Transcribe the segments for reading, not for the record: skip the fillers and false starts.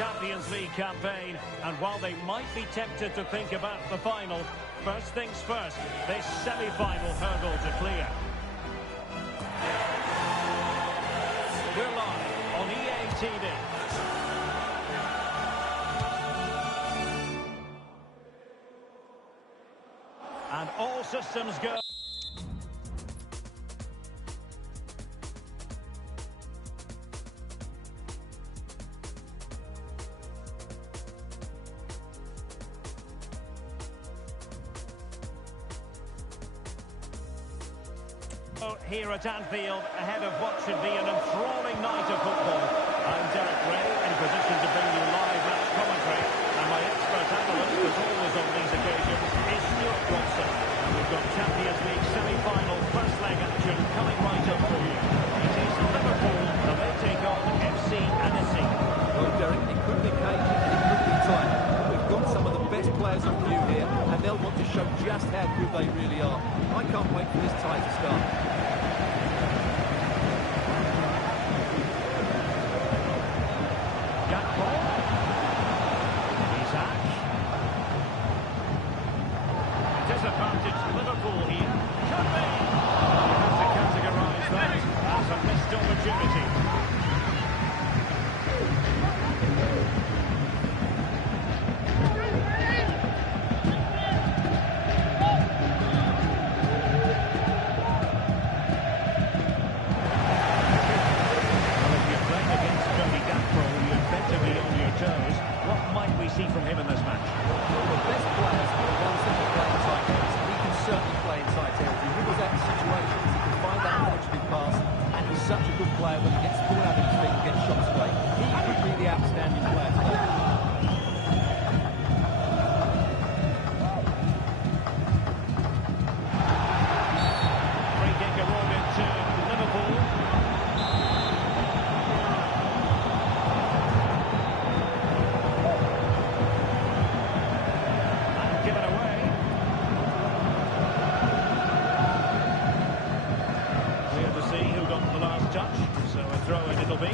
Champions League campaign, and while they might be tempted to think about the final, first things first, this semi-final hurdle to clear. We're live on EA TV. And all systems go. Here at Anfield, ahead of what should be an enthralling night of football. I'm Derek Ray, in position to bring you live match commentary, and my expert analyst, as always on these occasions, is Stuart Watson. And we've got Champions League semi-final first leg action coming right up for you. It is Liverpool, and they take on FC Annecy. Well, Derek, it could be cagey and it could be tight. We've got some of the best players on view here, and they'll want to show just how good they really are. I can't wait for this tie to start. Disadvantage Liverpool here. Could be. You have to categorise that as a missed opportunity. Well, if you're playing against Johnny Gakpo, you'd better be on your toes. What might we see from him in this match? Well, the best players are the ones that can play in tight areas. He can certainly play in tight areas. He wriggles out of situations, he can find that penetrative pass, and he's such a good player when he gets the ball out of his feet and gets shots away. He could be the outstanding player today. Free kick awarded to Liverpool. Given away. Clear to see who got the last touch, so a throw in it'll be.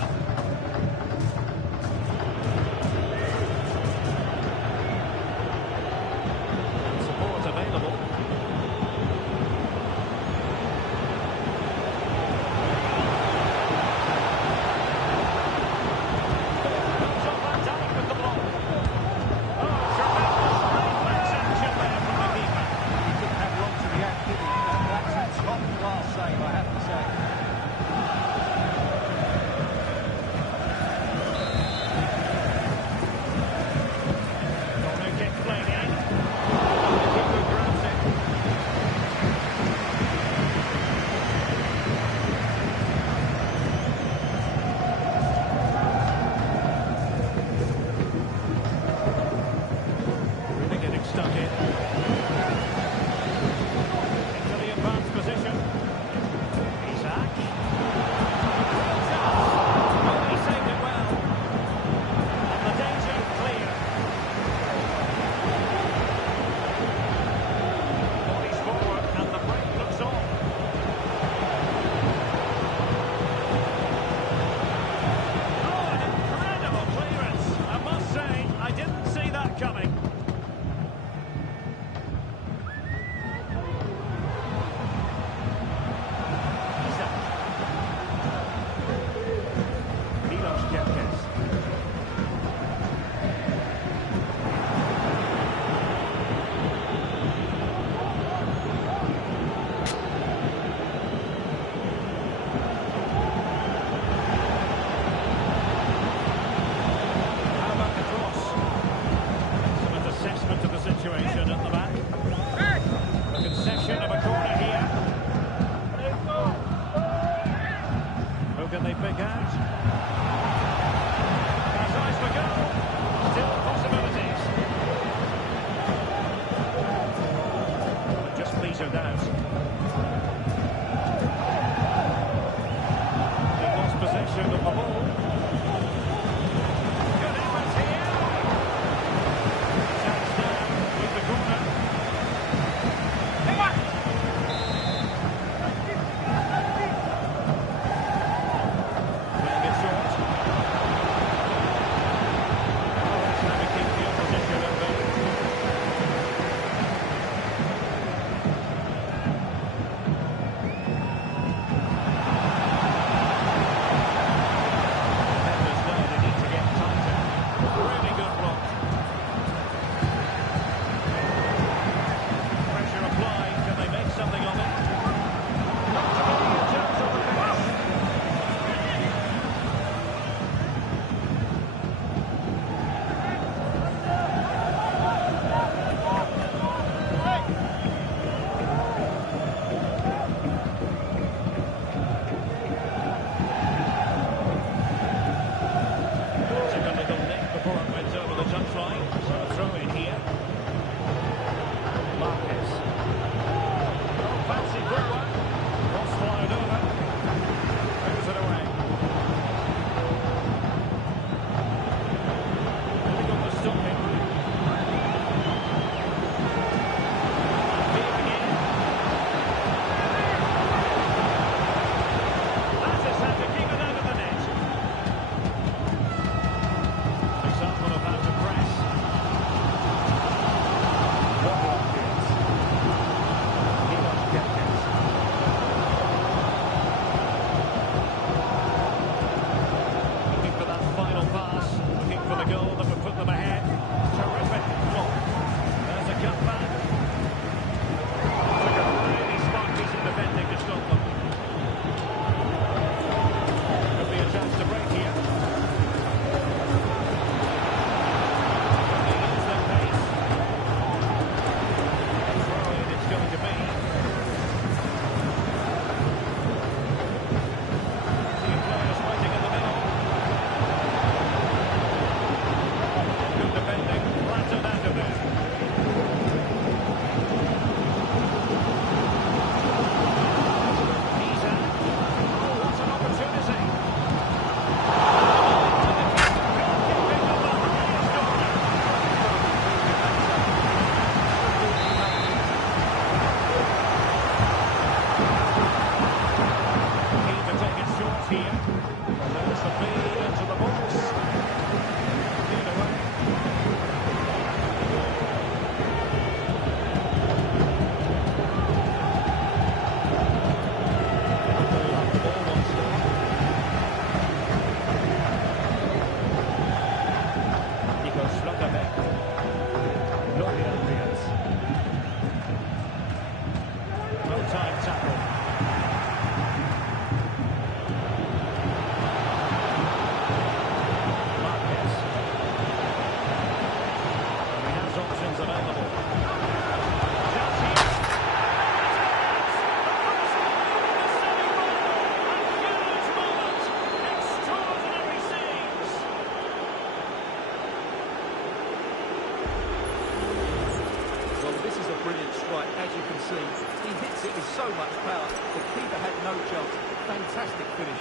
strike, as you can see. He hits it with so much power, the keeper had no chance. Fantastic finish.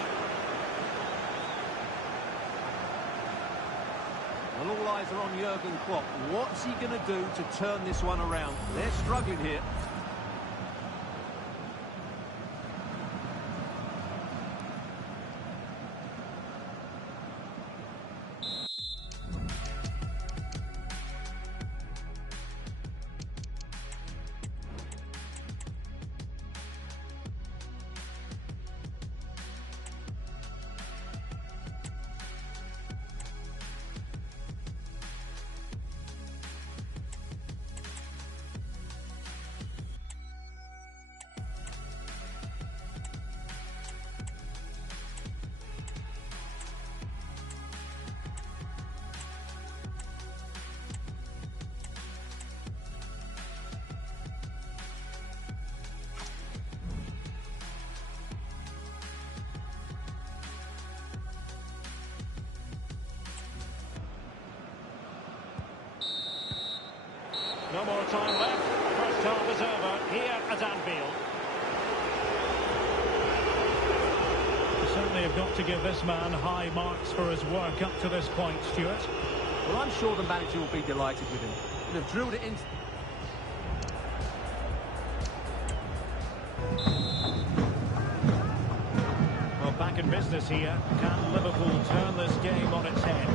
Well, all eyes are on Jurgen Klopp. What's he going to do to turn this one around? They're struggling here. No more time left. First half is over here at Anfield. Certainly have got to give this man high marks for his work up to this point, Stuart. Well, I'm sure the manager will be delighted with him. They've drilled it in. Well, back in business here. Can Liverpool turn this game on its head?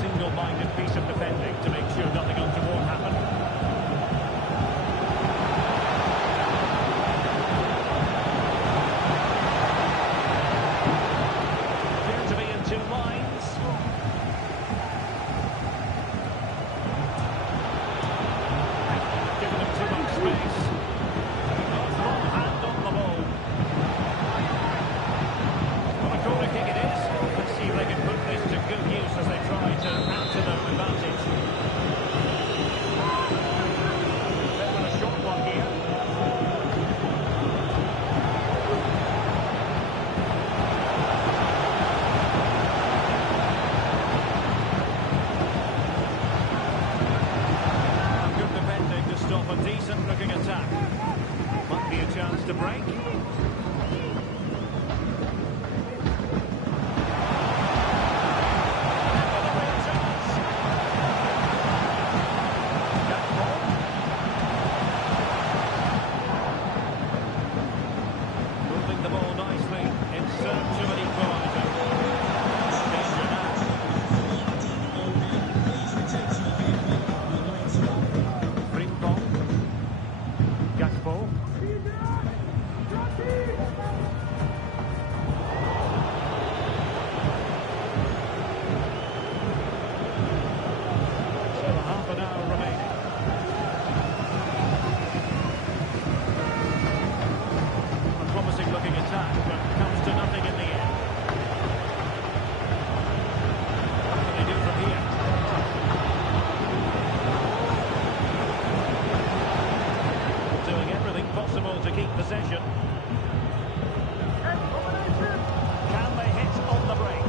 Single-minded piece of defending to make sure nothing untoward happened. Appear to be in two minds. Giving him too much space. A long hand on the ball. What a corner kick it is. Let's see if they can put this to good use as they try to add to their advantage. They've got a short one here. Good defending to stop a decent-looking attack. Might be a chance to break. To keep possession. Can they hit on the break?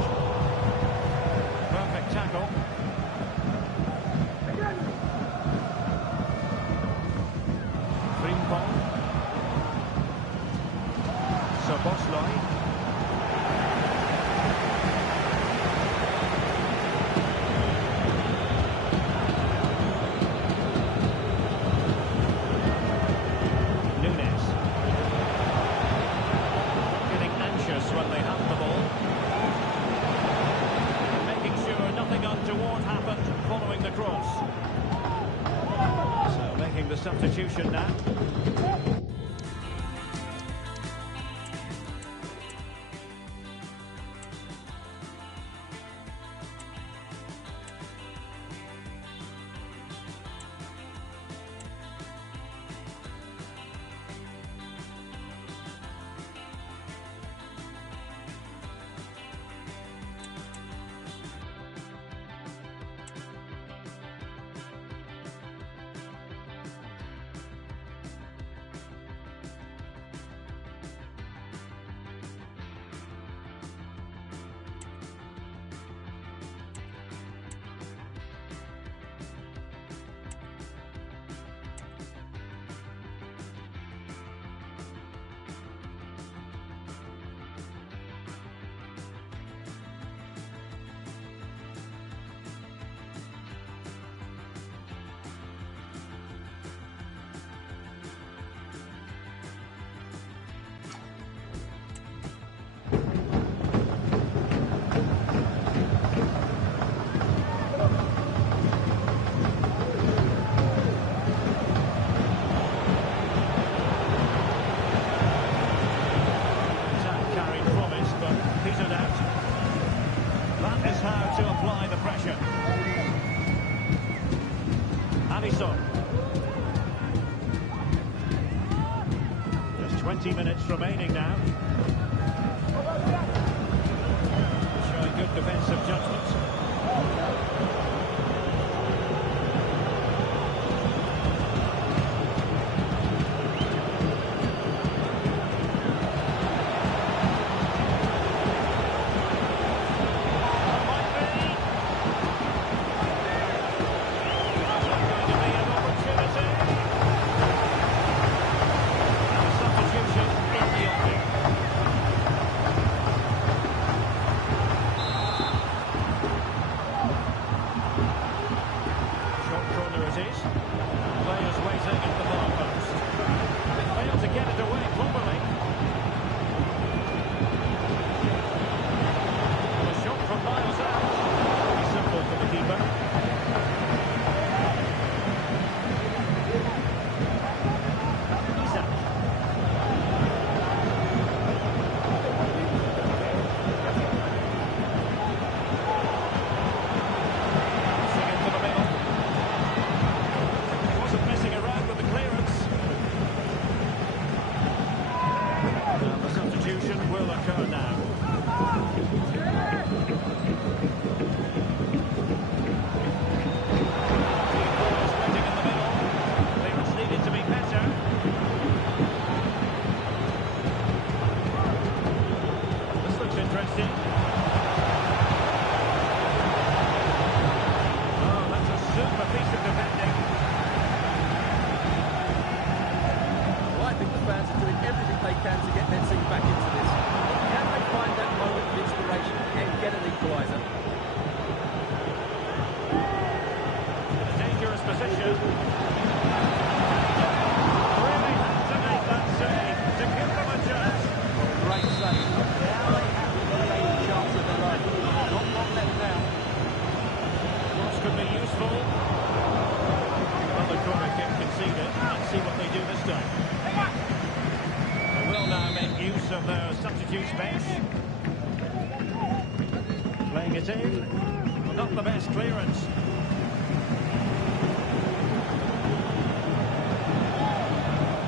Perfect tackle. Frimpong. Soboslai. When they have the ball, making sure nothing untoward happened following the cross. So making the substitution now. to apply the pressure. Alisson. Just 20 minutes remaining now. Showing good defensive judgment. Will occur now. Waiting in the middle. Clearance needed to be better. This looks interesting. Oh, that's a super piece of defending. Well, I think the fans are doing everything they can to get their team back into this. Can they find that moment of inspiration and get an equaliser? A dangerous position. Really had to make that save to give them a chance. Great save. Now they have a real chance of their own. Not long left now. Cross could be useful. Well, the corner kick conceded. Let's see what they do this time. They will now make use of their substitutes bench. Playing it in. Well, not the best clearance.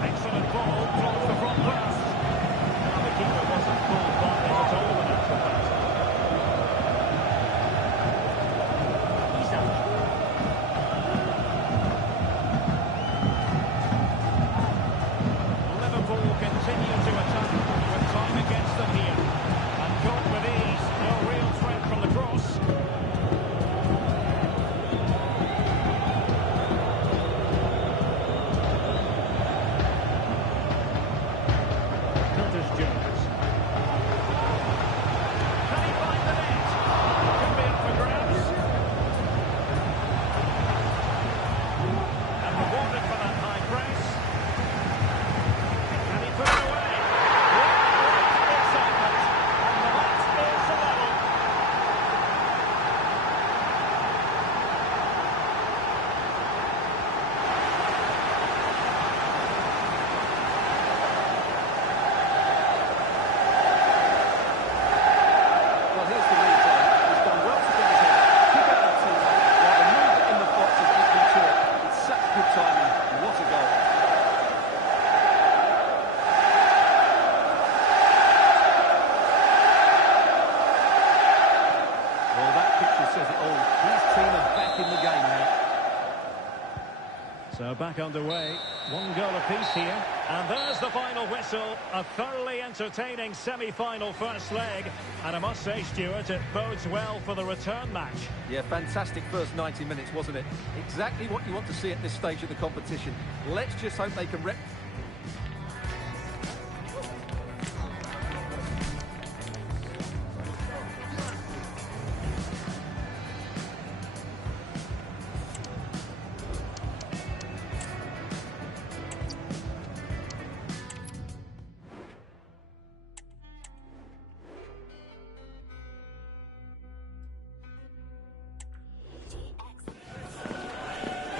Excellent ball. Close the front post. Well, the keeper wasn't pulled by it at all in actual fact. Liverpool continue to attack with time against them here. And caught with ease, no real threat from the cross. Curtis Jones. Can he find the net? Could be up for grabs. And rewarded for that high press. Can he put it away? Great excitement. And the match is a level. Well, here's the replay. He's done well to get his head, kick out of teammate, while the movement in the box has equal to it. It's such good timing. What a goal. Well, that picture says it all. His team are back in the game now. So back underway, 1 goal apiece here. And there's the final whistle. A thoroughly entertaining semi-final first leg. And I must say, Stuart, it bodes well for the return match. Yeah, fantastic first 90 minutes, wasn't it? Exactly what you want to see at this stage of the competition. Let's just hope they can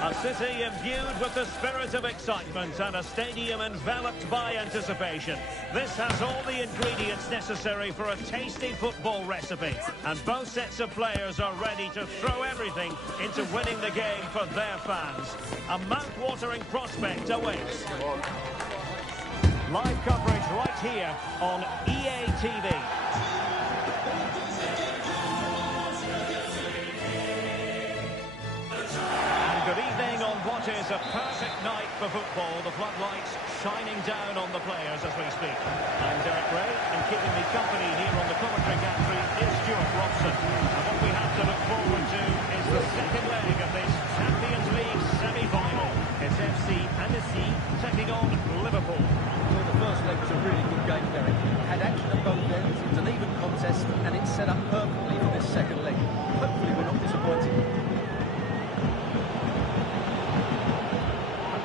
A city imbued with the spirit of excitement and a stadium enveloped by anticipation. This has all the ingredients necessary for a tasty football recipe. And both sets of players are ready to throw everything into winning the game for their fans. A mouth-watering prospect awaits. Live coverage right here on EA TV. Good evening on what is a perfect night for football. The floodlights shining down on the players as we speak. I'm Derek Ray, and keeping me company here on the commentary gantry is Stuart Robson. And what we have to look forward to is the second leg of this Champions League semi-final. It's FC Annecy taking on Liverpool. Well, the first leg was a really good game, Derek. Had action at both ends, it was an even contest, and it's set up perfectly for this second leg. Hopefully we're not disappointed.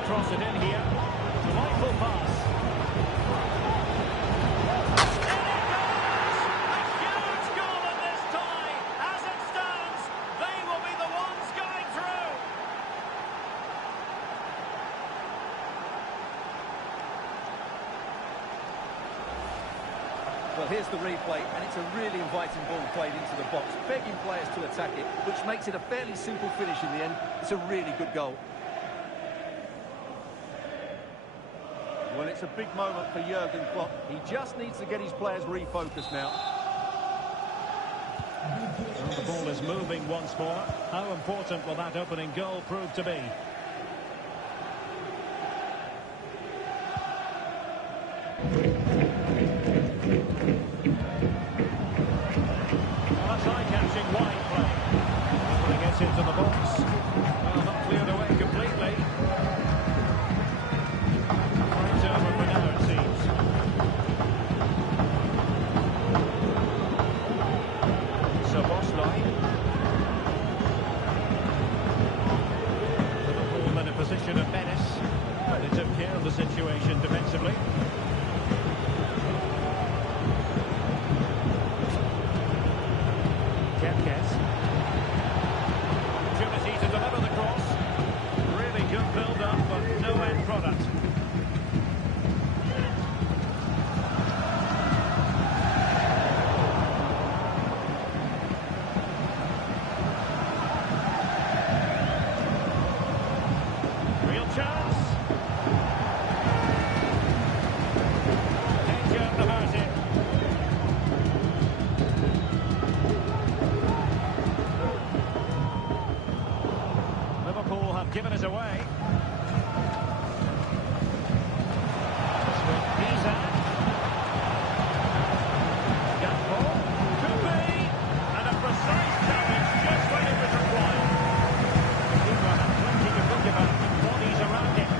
Cross it in here. Delightful pass. And it goes! A huge goal at this tie. As it stands, they will be the ones going through. Well, here's the replay, and it's a really inviting ball played into the box, begging players to attack it, which makes it a fairly simple finish in the end. It's a really good goal. Well, it's a big moment for Jurgen Klopp. He just needs to get his players refocused now. Well, the ball is moving once more. How important will that opening goal prove to be? Well, that's eye-catching wide play. Putting it into the box. Well, not cleared away completely. Liverpool in a position of menace. They took care of the situation defensively. Kepkes. Opportunity to deliver the cross. Really good build-up, but no end product. Given us away. Could be, and a precise challenge just when it was required. The keeper had plenty to think about with bodies around him.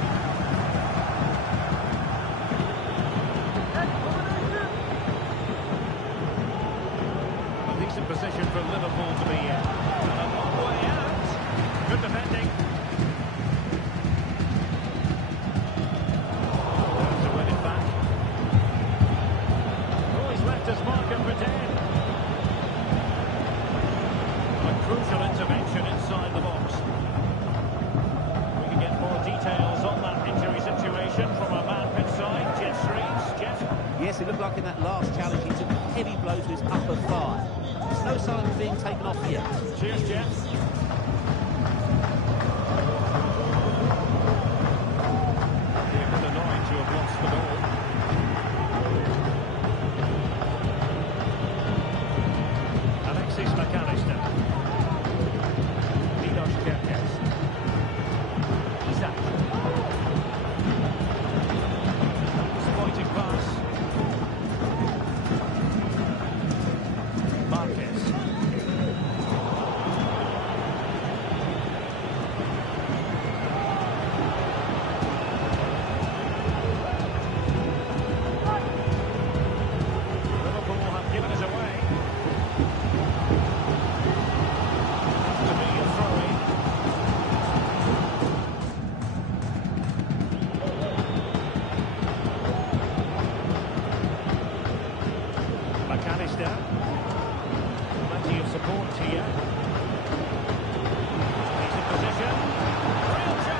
A decent position for Liverpool to be in. And a long way out. Good defending. Crucial intervention inside the box. We can get more details on that injury situation from our man pitchside, Jeff Streets. Jeff? Yes, it looked like in that last challenge he took a heavy blow to his upper thigh. There's no sign of being taken off yet. Cheers, Jeff. Be a bit annoying to have lost the ball. Alexis McAllister. Disappointing pass. Marquez. Liverpool have given us away. To be a throw-in. McAllister. Plenty of support here. He's in position. Real chance.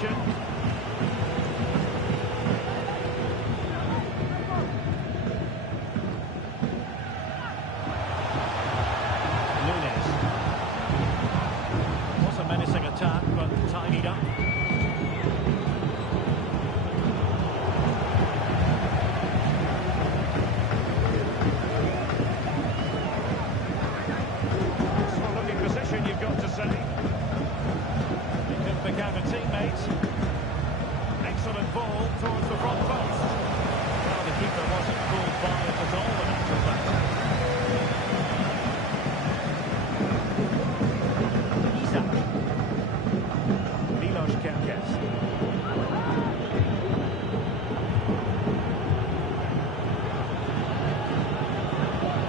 possession. Nunes. Was a menacing attack, but tidied up. Looking position, you've got to say. He could become a teammate. Excellent ball towards the front post. Well, the keeper wasn't fooled by it at all, in actual fact. Isak. Milos Kerkez.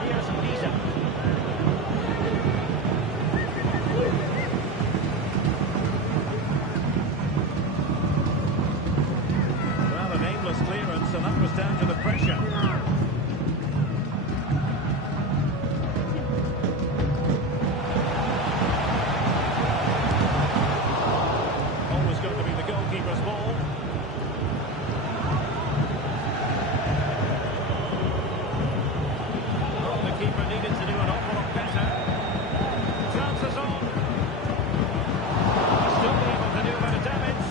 Here's Isak. Well, an aimless clearance, and that was down to the pressure. Always going to be the goalkeeper's ball. Oh, the keeper needed to do an awful lot better. Chances on. Still be able to do a bit of damage.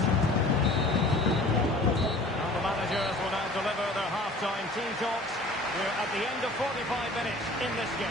And the managers will now deliver their half-time team talks. We're at the end of 45 minutes in this game.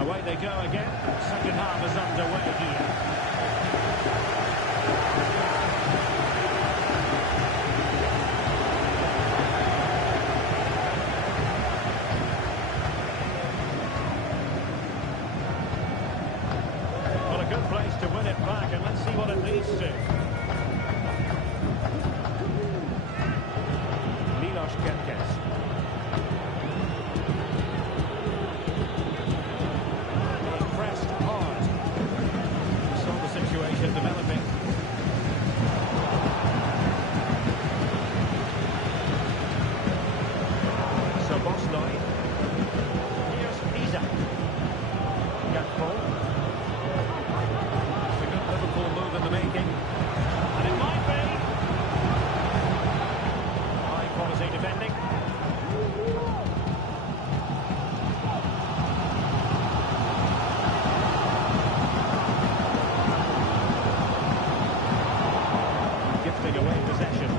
Away they go again. Second half is underway here. Well, a good place to win it back, and let's see what it leads to. Milos Kerkez. Pressed hard. Saw the situation developing. So Bosnoy. Here's Isak. Gakpo. It's a good Liverpool move in the making. And it might be. High quality defending. Gifting away possession.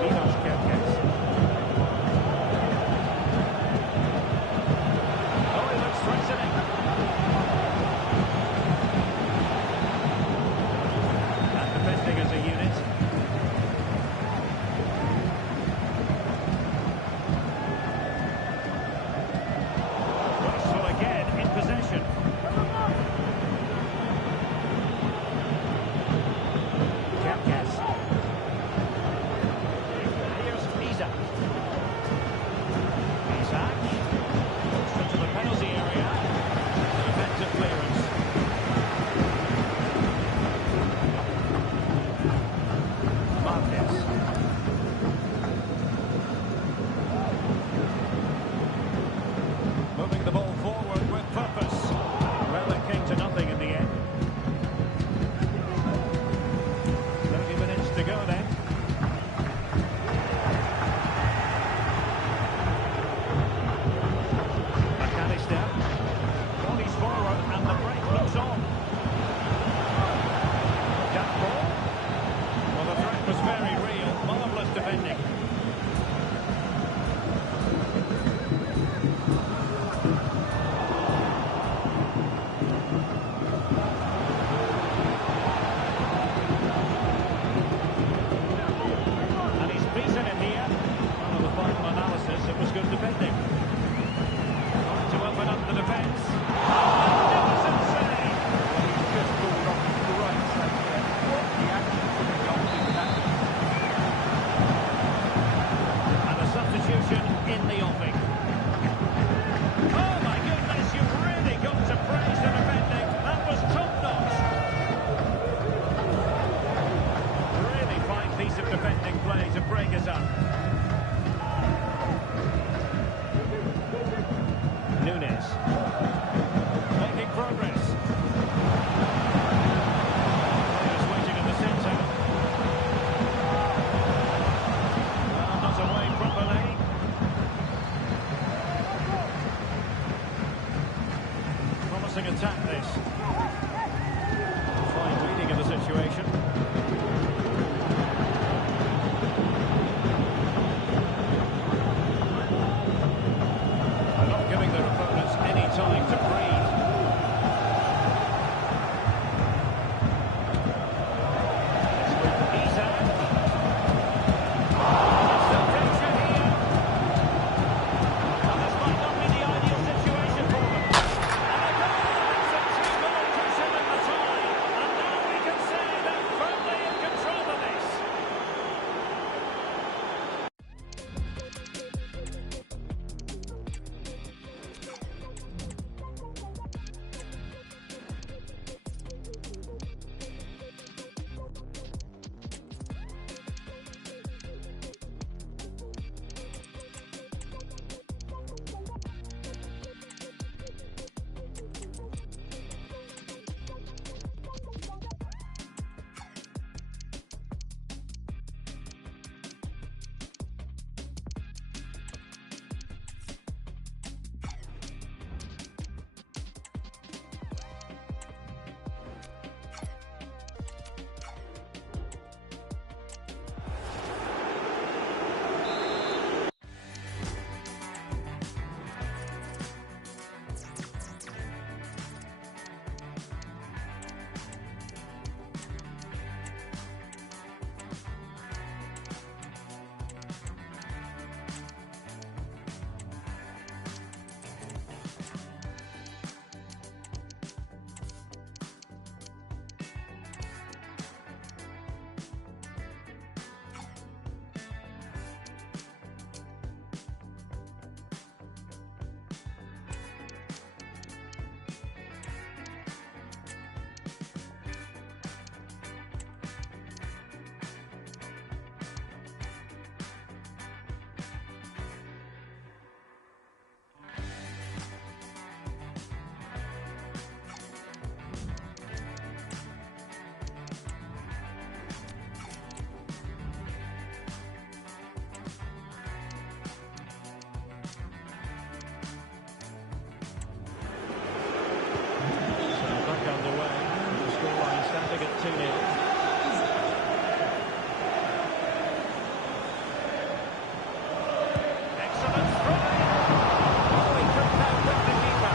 Milos Kerkez. Oh, he looks threatening. And defending as a unit. Wasteful again in possession. Kerkez. Here's Isak. Isak. Puts into the penalty area. Effective clearance. Marquez. Moving the ball forward with purpose. Well, it came to nothing in the end. 30 minutes to go then. McAllister. Bodies forward and the break looks on. Gakpo. Well, the threat was very real. Marvellous defending. promising attack, this. Fine reading of the situation. They're not giving their opponents any time to breathe. He's out. It's the danger here. And this might not be the ideal situation for them. And a goal! It's a two-goal cushion in the tie. And now we can say they're firmly in control of this. Standing at 2-0. Excellent try! Oh, he took that with the keeper.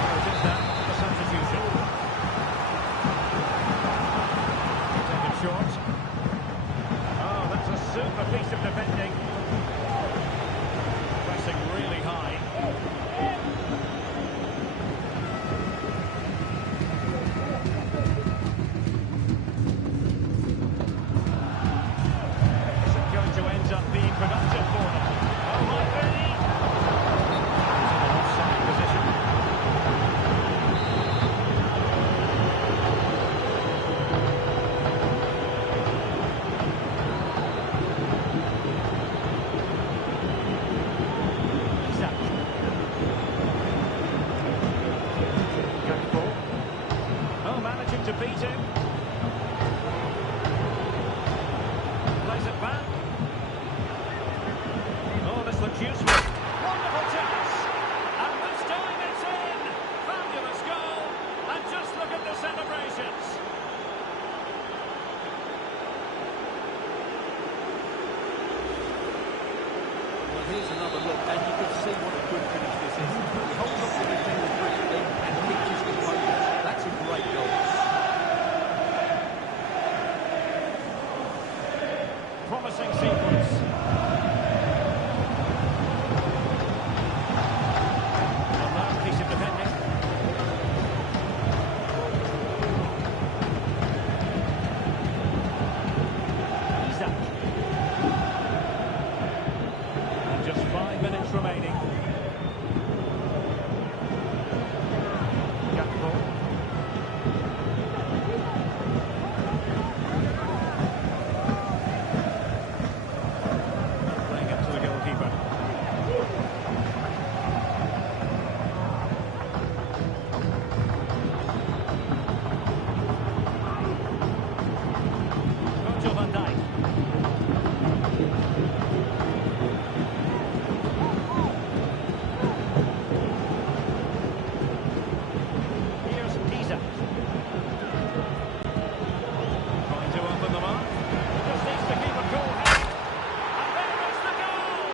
Oh, did that, the substitution. Take it short. Oh, that's a super piece of defending. Pressing really high. Productive for them. Oh, might be. It's in an offside position. Isaac. Good ball. Oh, managing to beat him.